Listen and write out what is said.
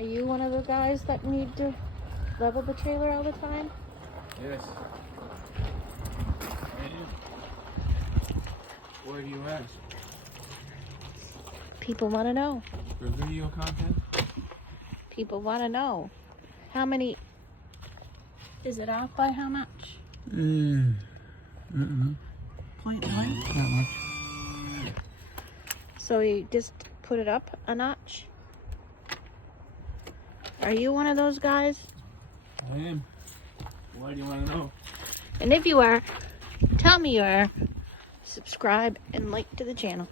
Are you one of the guys that need to level the trailer all the time? Yes. I am. Why do you ask? People want to know. For video content? People want to know. How many? Is it off by how much? I don't know. 0.1? Not much. So you just put it up a notch? Are you one of those guys? I am. Why do you want to know? And if you are, tell me you are. Subscribe and like to the channel.